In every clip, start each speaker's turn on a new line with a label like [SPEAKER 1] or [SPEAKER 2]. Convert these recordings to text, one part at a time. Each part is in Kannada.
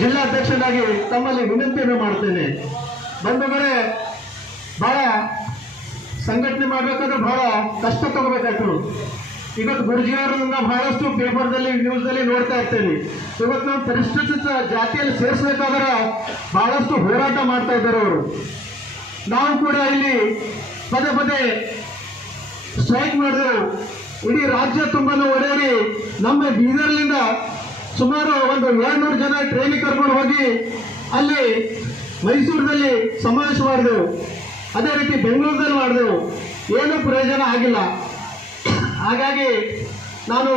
[SPEAKER 1] ಜಿಲ್ಲಾಧ್ಯಕ್ಷನಾಗಿ ತಮ್ಮಲ್ಲಿ ವಿನಂತಿಯನ್ನು ಮಾಡ್ತೇನೆ. ಬಂಧುಗಳೇ, ಬಹಳ ಸಂಘಟನೆ ಮಾಡಬೇಕಾದ್ರೆ ಬಹಳ ಕಷ್ಟ ತಗೋಬೇಕಾಯ್ತು ಇವತ್ತು ಗುರುಜಿಯವರನ್ನ ಬಹಳಷ್ಟು ಪೇಪರ್ದಲ್ಲಿ ನ್ಯೂಸ್ದಲ್ಲಿ ನೋಡ್ತಾ ಇರ್ತೇನೆ. ಇವತ್ತು ನಾವು ಪರಿಷ್ಕೃತ ಜಾತಿಯಲ್ಲಿ ಸೇರಿಸಬೇಕಾದ್ರೆ ಬಹಳಷ್ಟು ಹೋರಾಟ ಮಾಡ್ತಾ ಇದ್ದಾರೆ ಅವರು. ನಾವು ಕೂಡ ಇಲ್ಲಿ ಪದೇ ಪದೇ ಸ್ಟ್ರೈಕ್ ಮಾಡಿದ್ರು. ಇಡೀ ರಾಜ್ಯ ತುಂಬಾನು ಓಡಾಡಿ ನಮ್ಮ ಬೀದರ್ಲಿಂದ ಸುಮಾರು ಒಂದು ಏಳ್ನೂರು ಜನ ಟ್ರೈನಿಗೆ ಕರ್ಕೊಂಡು ಹೋಗಿ ಅಲ್ಲಿ ಮೈಸೂರಿನಲ್ಲಿ ಸಮಾವೇಶ ಮಾಡಿದೆವು. ಅದೇ ರೀತಿ ಬೆಂಗಳೂರಿನಲ್ಲಿ ಮಾಡಿದೆವು. ಏನೂ ಪ್ರಯೋಜನ ಆಗಿಲ್ಲ. ಹಾಗಾಗಿ ನಾನು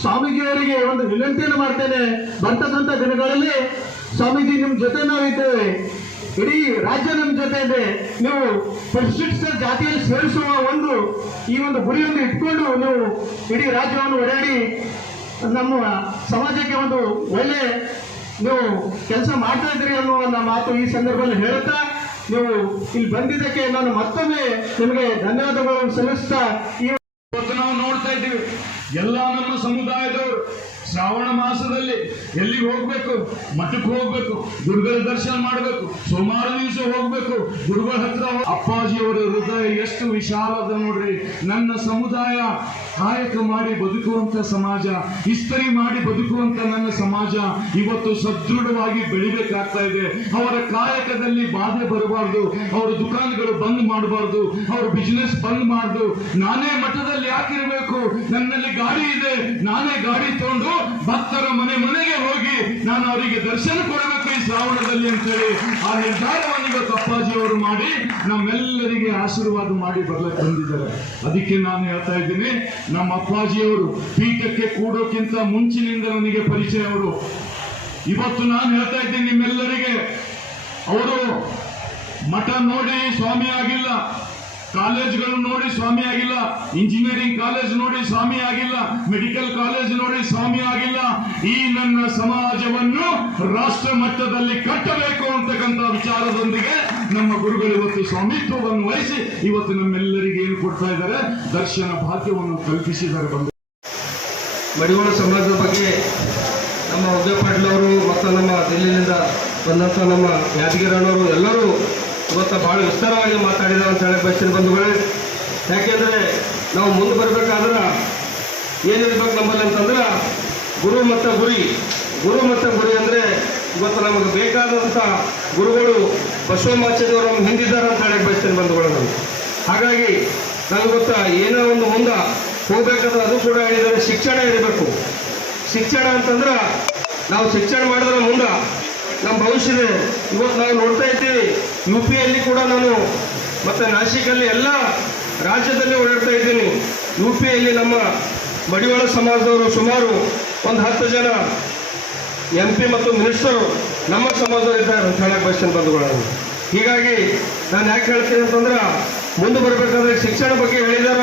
[SPEAKER 1] ಸ್ವಾಮೀಜಿಯವರಿಗೆ ಒಂದು ವಿನಂತಿಯನ್ನು ಮಾಡ್ತೇನೆ. ಬರ್ತಕ್ಕಂಥ ದಿನಗಳಲ್ಲಿ ಸ್ವಾಮೀಜಿ ನಿಮ್ಮ ಜೊತೆ ನಾವಿದ್ದೇವೆ ಇಡೀ ರಾಜ್ಯ ನಮ್ಮ ಜೊತೆ ಇದೆ. ನೀವು ಪರಿಶಿಷ್ಟ ಜಾತಿಯಲ್ಲಿ ಸೇರಿಸುವ ಒಂದು ಈ ಒಂದು ಗುರಿಯನ್ನು ಇಟ್ಕೊಂಡು ನೀವು ಇಡೀ ರಾಜ್ಯವನ್ನು ಓಡಾಡಿ ನಮ್ಮ ಸಮಾಜಕ್ಕೆ ಒಂದು ಒಳ್ಳೆ ನೀವು ಕೆಲಸ ಮಾಡ್ತಾ ಇದ್ದೀರಿ ಅನ್ನುವ ಮಾತು ಈ ಸಂದರ್ಭದಲ್ಲಿ ಹೇಳುತ್ತಾ, ನೀವು ಇಲ್ಲಿ ಬಂದಿದ್ದಕ್ಕೆ ನಾನು ಮತ್ತೊಮ್ಮೆ ನಿಮಗೆ ಧನ್ಯವಾದಗಳನ್ನು ಸಲ್ಲಿಸ್ತಾ ಈ
[SPEAKER 2] ನಾವು ನೋಡ್ತಾ ಇದ್ದೀವಿ. ಎಲ್ಲ ನಮ್ಮ ಸಮುದಾಯದವರು ಶ್ರಾವಣ ಮಾಸದಲ್ಲಿ ಎಲ್ಲಿಗೆ ಹೋಗ್ಬೇಕು? ಮಠಕ್ಕೆ ಹೋಗ್ಬೇಕು. ದುರ್ಗದ ದರ್ಶನ ಮಾಡಬೇಕು. ಸೋಮವಾರ ದಿವಸ ಹೋಗ್ಬೇಕು. ಗುರುಗಳ ಹತ್ರ ಅಪ್ಪಾಜಿಯವರ ಹೃದಯ ಎಷ್ಟು ವಿಶಾಲದ ನೋಡ್ರಿ. ನನ್ನ ಸಮುದಾಯ ಕಾಯಕ ಮಾಡಿ ಬದುಕುವಂತ ಸಮಾಜ, ಇಸ್ತರಿ ಮಾಡಿ ಬದುಕುವಂತ ನನ್ನ ಸಮಾಜ ಇವತ್ತು ಸದೃಢವಾಗಿ ಬೆಳಿಬೇಕಾಗ್ತಾ ಇದೆ. ಅವರ ಕಾಯಕದಲ್ಲಿ ಬಾಧೆ ಬರಬಾರ್ದು. ಅವರ ದುಕಾನ್ಗಳು ಬಂದ್ ಮಾಡಬಾರ್ದು. ಅವ್ರ ಬಿಸ್ನೆಸ್ ಬಂದ್ ಮಾಡ್ದು. ನಾನೇ ಮಠದಲ್ಲಿ ಯಾಕಿರ್ಬೇಕು? ನನ್ನಲ್ಲಿ ಗಾಡಿ ಇದೆ. ನಾನೇ ಗಾಡಿ ತಗೊಂಡು ಭಕ್ತರ ಮನೆ ಮನೆಗೆ ಹೋಗಿ ನಾನು ಅವರಿಗೆ ದರ್ಶನ ಕೊಡಬೇಕು. ಈ ಶ್ರಾವಣದಲ್ಲಿ ಅಂತೇಳಿ ಆ ನಿರ್ಧಾರವನ್ನು ಇವತ್ತು ಅಪ್ಪಾಜಿ ಅವರು ಮಾಡಿ ನಮ್ಮೆಲ್ಲರಿಗೆ ಆಶೀರ್ವಾದ ಮಾಡಿ ಬರ್ಲಕ್ಕೆ ಬಂದಿದ್ದಾರೆ. ಅದಕ್ಕೆ ನಾನು ಹೇಳ್ತಾ ಇದ್ದೀನಿ, ನಮ್ಮ ಅಪ್ಪಾಜಿಯವರು ಪೀಠಕ್ಕೆ ಕೂಡೋಕ್ಕಿಂತ ಮುಂಚಿನಿಂದ ನನಗೆ ಪರಿಚಯ ಅವರು. ಇವತ್ತು ನಾನು ಹೇಳ್ತಾ ಇದ್ದೀನಿ ನಿಮ್ಮೆಲ್ಲರಿಗೆ, ಅವರು ಮಠ ನೋಡಿ ಸ್ವಾಮಿ ಆಗಿಲ್ಲ. ಕಾಲೇಜ್ಗಳು ನೋಡಿ ಸ್ವಾಮಿ ಆಗಿಲ್ಲ. ಇಂಜಿನಿಯರಿಂಗ್ ಕಾಲೇಜ್ ನೋಡಿ ಸ್ವಾಮಿ ಆಗಿಲ್ಲ. ಮೆಡಿಕಲ್ ಕಾಲೇಜ್ ನೋಡಿ ಸ್ವಾಮಿ ಆಗಿಲ್ಲ. ಈ ನನ್ನ ಸಮಾಜವನ್ನು ರಾಷ್ಟ್ರ ಮಟ್ಟದಲ್ಲಿ ಕಟ್ಟಬೇಕು ಅಂತಕ್ಕಂಥ ವಿಚಾರದೊಂದಿಗೆ ನಮ್ಮ ಗುರುಗಳು ಇವತ್ತು ಸ್ವಾಮಿತ್ವವನ್ನು ವಹಿಸಿ ಇವತ್ತು ನಮ್ಮೆಲ್ಲರಿಗೆ ಏನು ಕೊಡ್ತಾ ಇದ್ದಾರೆ, ದರ್ಶನ ಭಾಗ್ಯವನ್ನು ಕಲ್ಪಿಸಿದ್ದಾರೆ ಬಂದು
[SPEAKER 3] ಮಡಿವಾಳ ಸಮಾಜದ ಬಗ್ಗೆ ನಮ್ಮ ಉದಯ ಪಾಟೀಲ್ ಅವರು ಮತ್ತು ನಮ್ಮ ದಿಲ್ಲಿಯಿಂದ ಬಂದಂಥ ನಮ್ಮ ಯಾದಗಿರಣ್ಣವರು ಎಲ್ಲರೂ ಇವತ್ತು ಭಾಳ ವಿಸ್ತಾರವಾಗಿ ಮಾತಾಡಿದ್ದಾರೆ ಅಂತ ಹೇಳಿ ಬಯಸ್ತೀನಿ ಬಂಧುಗಳೇ. ಯಾಕೆಂದರೆ ನಾವು ಮುಂದೆ ಬರಬೇಕಾದ್ರೆ ಏನಿರ್ಬೇಕು ನಮ್ಮಲ್ಲಿ ಅಂತಂದ್ರೆ ಗುರು ಮತ್ತು ಗುರಿ. ಗುರು ಮತ್ತು ಗುರಿ ಅಂದರೆ ಇವತ್ತು ನಮಗೆ ಬೇಕಾದಂಥ ಗುರುಗಳು ಬಸವಮಾಚಾರ್ಯವರು ನಮ್ಮ ಹಿಂದಿದ್ದಾರೆ ಅಂತ ಹೇಳಕ್ಕೆ ಬಯಸ್ತೀನಿ ಬಂಧುಗಳು ನಾನು. ಹಾಗಾಗಿ ನಾವು ಗೊತ್ತಾ, ಏನೋ ಒಂದು ಮುಂದೆ ಹೋಗ್ಬೇಕಾದ್ರೆ ಅದು ಕೂಡ ಹೇಳಿದರೆ ಶಿಕ್ಷಣ ಇರಬೇಕು. ಶಿಕ್ಷಣ ಅಂತಂದ್ರೆ ನಾವು ಶಿಕ್ಷಣ ಮಾಡಿದ್ರೆ ಮುಂದೆ ನಮ್ಮ ಭವಿಷ್ಯ ಇವತ್ತು ನಾವು ನೋಡ್ತಾ ಇದ್ದೀವಿ. ಯು ಪಿಯಲ್ಲಿ ಕೂಡ ನಾನು ಮತ್ತು ನಾಸಿಕಲ್ಲಿ ಎಲ್ಲ ರಾಜ್ಯದಲ್ಲಿ ಓಡಾಡ್ತಾ ಇದ್ದೀನಿ. ಯು ಪಿಯಲ್ಲಿ ನಮ್ಮ ಮಡಿವಾಳ ಸಮಾಜದವರು ಸುಮಾರು ಒಂದು ಹತ್ತು ಜನ ಎಂ ಪಿ ಮತ್ತು ಮಿನಿಸ್ಟರು ನಮ್ಮ ಸಮಾಜದವರು ಇದ್ದಾರೆ ಅಂತ ಹೇಳಕ್ಕೆ ಬಯಸ್ತೇನೆ ಹೀಗಾಗಿ ನಾನು ಯಾಕೆ ಹೇಳ್ತೀನಿ ಅಂತಂದ್ರೆ, ಮುಂದೆ ಬರಬೇಕಾದ್ರೆ ಶಿಕ್ಷಣ ಬಗ್ಗೆ ಹೇಳಿದಾರ.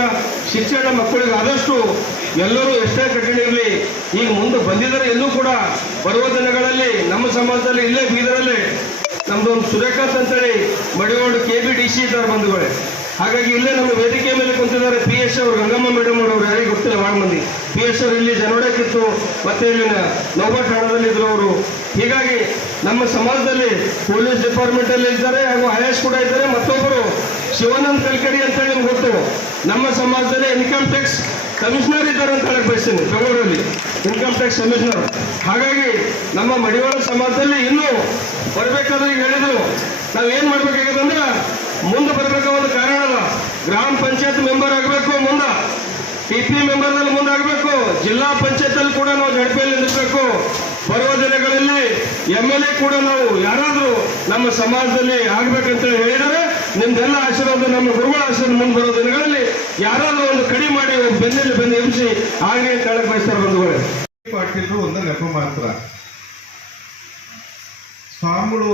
[SPEAKER 3] ಶಿಕ್ಷಣ ಮಕ್ಕಳಿಗೆ ಆದಷ್ಟು ಎಲ್ಲರೂ ಎಷ್ಟೇ ಕಠಿಣ ಇರಲಿ, ಈಗ ಮುಂದೆ ಬಂದಿದ್ದಾರೆ ಎಲ್ಲೂ ಕೂಡ ಬರುವ ದಿನಗಳಲ್ಲಿ ನಮ್ಮ ಸಮಾಜದಲ್ಲಿ ಇಲ್ಲೇ ಬೀದರಲ್ಲಿ ನಮ್ದು ಒಂದು ಸುರೇಖಾಂತ್ ಅಂತೇಳಿ ಮಡಿವಾಡು ಕೆ ಬಿ ಡಿ ಸಿ ಇದ್ದಾರೆ ಬಂಧುಗಳೇ. ಹಾಗಾಗಿ ಇಲ್ಲೇ ನಮ್ಮ ವೇದಿಕೆ ಮೇಲೆ ಕುಂತಿದ್ದಾರೆ ಪಿ ಎಸ್ ಅವರು, ಗಂಗಮ್ಮ ಮೇಡಮ್ ಅವರು, ಯಾರಿಗೆ ಗೊತ್ತಿಲ್ಲ ಭಾಳ ಮಂದಿ. ಪಿ ಎಸ್ ಅವರು ಇಲ್ಲಿ ಜನೋಡಕ್ಕಿತ್ತು ಮತ್ತೆ ಇಲ್ಲಿನ ನೌಬಾ ಠಾಣದಲ್ಲಿ ಇದ್ರು ಅವರು ಹೀಗಾಗಿ ನಮ್ಮ ಸಮಾಜದಲ್ಲಿ ಪೊಲೀಸ್ ಡಿಪಾರ್ಟ್ಮೆಂಟ್ ಅಲ್ಲಿ ಇದ್ದಾರೆ ಹಾಗೂ ಐಎಸ್ ಕೂಡ ಇದ್ದಾರೆ. ಮತ್ತೊಬ್ಬರು ಶಿವಾನಂದ್ ಕಲ್ಕಡಿ ಅಂತ ಹೇಳಿ ನಿಮ್ಗೆ ಗೊತ್ತು. ನಮ್ಮ ಸಮಾಜದಲ್ಲಿ ಇನ್ಕಮ್ ಟ್ಯಾಕ್ಸ್ ಕಮಿಷನರ್ ಹೇಳಕ್ ಬೆಂಗಳೂರಲ್ಲಿ ಇನ್ಕಮ್ ಟ್ಯಾಕ್ಸ್ ಕಮಿಷನರ್ ಹಾಗಾಗಿ ನಮ್ಮ ಮಡಿವಾಳ ಸಮಾಜದಲ್ಲಿ ಇನ್ನೂ ಬರಬೇಕಾದ್ರೆ ಹೇಳಿದ್ರು, ನಾವೇನ್ ಮಾಡ್ಬೇಕಾಗ್ಯದಂದ್ರೆ ಮುಂದೆ ಬರಬೇಕು ಒಂದು ಕಾರಣ ಅಲ್ಲ ಗ್ರಾಮ ಪಂಚಾಯತ್ ಮೆಂಬರ್ ಆಗಬೇಕು ಮುಂದೆ ಪಿ ಪಿ ಮೆಂಬರ್ನಲ್ಲಿ ಮುಂದೆ ಆಗಬೇಕು, ಜಿಲ್ಲಾ ಪಂಚಾಯತ್ ಅಲ್ಲಿ ಕೂಡ ನಾವು ಜಡ್ಪಿಯಲ್ಲಿ ನಿಲ್ಲಿಸಬೇಕು ಬರುವ ದಿನಗಳಲ್ಲಿ ಎಂ ಎಲ್ ಎ ಕೂಡ ನಾವು ಯಾರಾದರೂ ನಮ್ಮ ಸಮಾಜದಲ್ಲಿ ಆಗ್ಬೇಕಂತ ಹೇಳಿದರೆ ನಿಮ್ದೆಲ್ಲ ಆಶೀರ್ವಾದ ನಮ್ಮ ಗುರುಗಳ ಆಶೀರ್ವಾದ ಮುಂದೆ ಬರೋ ದಿನಗಳಲ್ಲಿ ಯಾರಾದರೂ ಒಂದು ಕಡಿ ಮಾಡಿ ಬೆನ್ನಲ್ಲಿ ಬೆನ್ನು ಎಬ್ಬಿಸಿ ಹಾಗೆ ಹೇಳಕ್ ಬಯಸ್ತಾರೆ ಬಂಧುಗಳೇ.
[SPEAKER 4] ಪಾಟೀಲ್ರು ಒಂದು ನೆಪ ಮಾತ್ರ. ಸ್ವಾಮಿಗಳು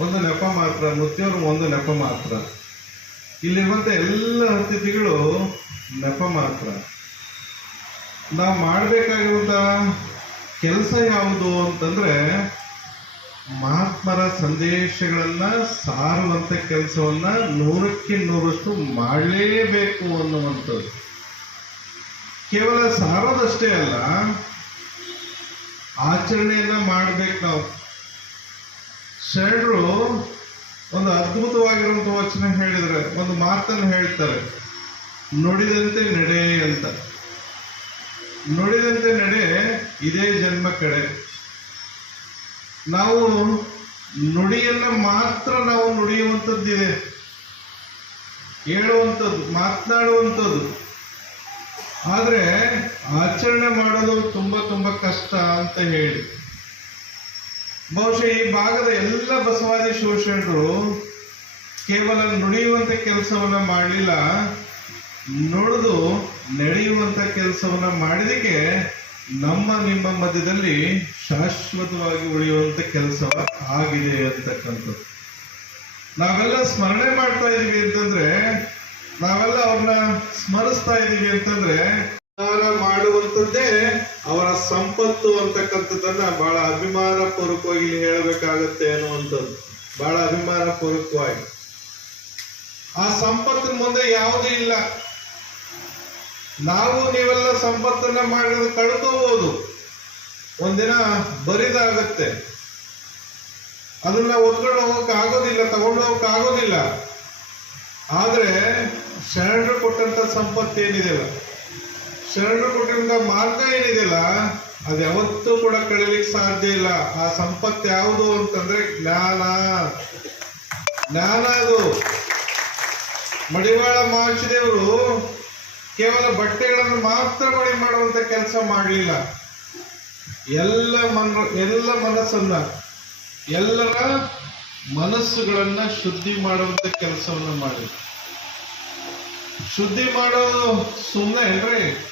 [SPEAKER 4] ಒಂದು ನೆಪ ಮಾತ್ರ, ಮುತ್ತಿಯವರು ಒಂದು ನೆಪ ಮಾತ್ರ. ಇಲ್ಲಿರುವಂತ ಎಲ್ಲ ಅತಿಥಿಗಳು ನೆಪ ಮಾತ್ರ. ನಾವು ಮಾಡಬೇಕಾಗಿರುವಂತ ಕೆಲಸ ಯಾವುದು ಅಂತಂದ್ರೆ ಮಹಾತ್ಮರ ಸಂದೇಶಗಳನ್ನ ಸಾರುವಂತ ಕೆಲಸವನ್ನ ನೂರಕ್ಕೆ ನೂರಷ್ಟು ಮಾಡಲೇಬೇಕು ಅನ್ನುವಂಥದ್ದು. ಕೇವಲ ಸಾರೋದಷ್ಟೇ ಅಲ್ಲ, ಆಚರಣೆಯನ್ನ ಮಾಡಬೇಕು ನಾವು. ಶರಣರು ಒಂದು ಅದ್ಭುತವಾಗಿರುವಂತ ವಚನ ಹೇಳಿದ್ರೆ, ಒಂದು ಮಾತನ್ನು ಹೇಳ್ತಾರೆ, ನುಡಿದಂತೆ ನಡೆ ಅಂತ. ನುಡಿದಂತೆ ನಡೆ ಇದೇ ಜನ್ಮ ಕಡೆ. ನಾವು ನುಡಿಯನ್ನ ಮಾತ್ರ ನಾವು ನುಡಿಯುವಂಥದ್ದಿದೆ ಹೇಳುವಂಥದ್ದು, ಮಾತನಾಡುವಂಥದ್ದು. ಆದರೆ ಆಚರಣೆ ಮಾಡೋದು ತುಂಬ ತುಂಬ ಕಷ್ಟ ಅಂತ ಹೇಳಿ. ಬಹುಶಃ ಈ ಭಾಗದ ಎಲ್ಲ ಬಸವಾದಿ ಶೋಷಣರು ಕೇವಲ ನುಡಿಯುವಂತ ಕೆಲಸವನ್ನ ಮಾಡಲಿಲ್ಲ, ನುಡಿದು ನಡೆಯುವಂಥ ಕೆಲಸವನ್ನ ಮಾಡಿದಕ್ಕೆ ನಮ್ಮ ನಿಮ್ಮ ಮಧ್ಯದಲ್ಲಿ ಶಾಶ್ವತವಾಗಿ ಉಳಿಯುವಂತ ಕೆಲಸ ಆಗಿದೆ ಅಂತಕ್ಕಂಥದ್ದು. ನಾವೆಲ್ಲ ಸ್ಮರಣೆ ಮಾಡ್ತಾ ಇದೀವಿ ಅಂತಂದ್ರೆ, ನಾವೆಲ್ಲ ಅವ್ರನ್ನ ಸ್ಮರಿಸ್ತಾ ಇದೀವಿ ಅಂತಂದ್ರೆ ಮಾಡುವಂಥದ್ದೇ ಅವರ ಸಂಪತ್ತು ಅಂತಕ್ಕಂಥದ್ದನ್ನ ಬಹಳ ಅಭಿಮಾನ ಪೂರ್ವಕವಾಗಿ ಹೇಳಬೇಕಾಗತ್ತೆ ಅನ್ನುವಂಥದ್ದು. ಬಹಳ ಅಭಿಮಾನ ಪೂರ್ವಕವಾಗಿ ಆ ಸಂಪತ್ತಿನ ಮುಂದೆ ಯಾವುದೂ ಇಲ್ಲ. ನಾವು ನೀವೆಲ್ಲ ಸಂಪತ್ತನ್ನ ಮಾಡಿದ್ರೆ ಕಳ್ಕೋಬಹುದು ಒಂದಿನ ಬರಿದಾಗತ್ತೆ. ಅದನ್ನ ಒತ್ಕೊಂಡು ಹೋಗಕ್ ಆಗೋದಿಲ್ಲ, ತಗೊಂಡು ಹೋಗಕ್ ಆಗೋದಿಲ್ಲ. ಆದ್ರೆ ಶರಣರು ಕೊಟ್ಟಂತ ಸಂಪತ್ತು ಏನಿದೆಯಲ್ಲ ಶರಣರು ಕೊಟ್ಟಂತ ಮಾರ್ಗ ಏನಿದೆಯಲ್ಲ ಅದು ಯಾವತ್ತೂ ಕೂಡ ಕಳಿಲಿಕ್ಕೆ ಸಾಧ್ಯ ಇಲ್ಲ. ಆ ಸಂಪತ್ತು ಯಾವುದು ಅಂತಂದ್ರೆ ಜ್ಞಾನ. ಜ್ಞಾನ ಅದು. ಮಡಿವಾಳ ಮಹಾಚಿದೇವರು ಕೇವಲ ಬಟ್ಟೆಗಳನ್ನು ಮಾತ್ರ ಮಳೆ ಮಾಡುವಂತ ಕೆಲಸ ಮಾಡಲಿಲ್ಲ. ಎಲ್ಲ ಮನ, ಎಲ್ಲ ಮನಸ್ಸನ್ನ, ಎಲ್ಲರ ಮನಸ್ಸುಗಳನ್ನ ಶುದ್ಧಿ ಮಾಡುವಂತ ಕೆಲಸವನ್ನು ಮಾಡಿ ಶುದ್ಧಿ ಮಾಡೋದು ಸುಮ್ಮನೆ ಏನ್ರಿ